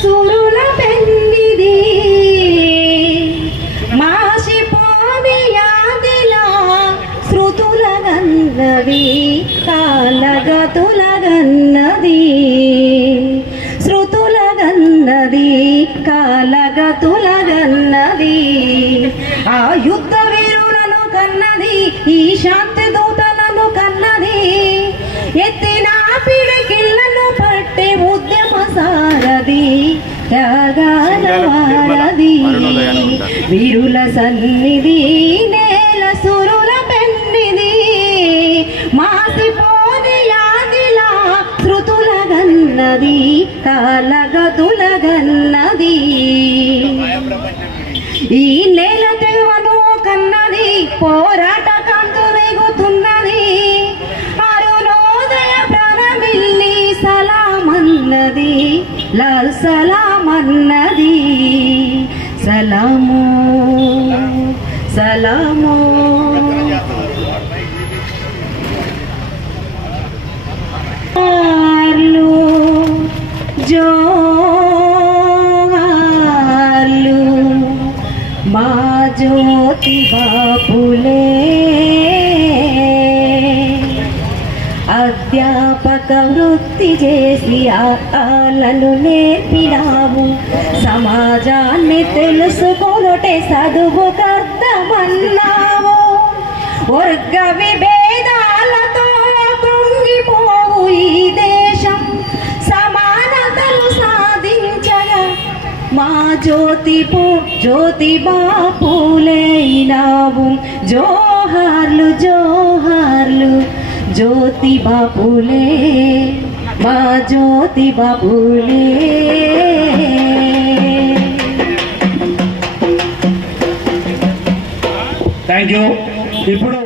సురుల పెందిది మాసిపోది యాదిలా శృతుల గన్నది కాలగతుల గన్నది శృతుల గన్నది కాలగతుల గన్నది ఆ యుద్ధ వీరులను కన్నది ఈ శాంతి దూతలను కన్నది ఎత్తిన పిడికిళ్లను పట్టే ఉద్యమ సారది త్యాగాల వారది వీరుల సన్నిధి నేల సురుల పెన్నిది మాసిపోది యాదిలా శృతుల గన్నది కాలగతుల గన్నది ఈ నేల తెగవను కన్నది పోరాట కాంతు రేగుతున్నది అరుణోదయ ప్రాణమిల్లి సలామన్నది లాల్ సలామన్నది సలాము సలాము జోహార్లు మా జ్యోతిబా ఫులే అధ్యాపక వృత్తి చేసి ఆలను నేర్పినాము సమాజాన్ని తెలుసుకొనుటే చదువుకర్థమన్నావు వర్గ విభేదాలతో కృంగిపోవు ఈ దేశం సమానతలు సాధించగా మా జ్యోతిబా ఫులేనావు జోహార్లు జోహార్లు జ్యోతిబా ఫులే మా జ్యోతిబా ఫులే థ్యాంక్ యూ. ఇప్పుడు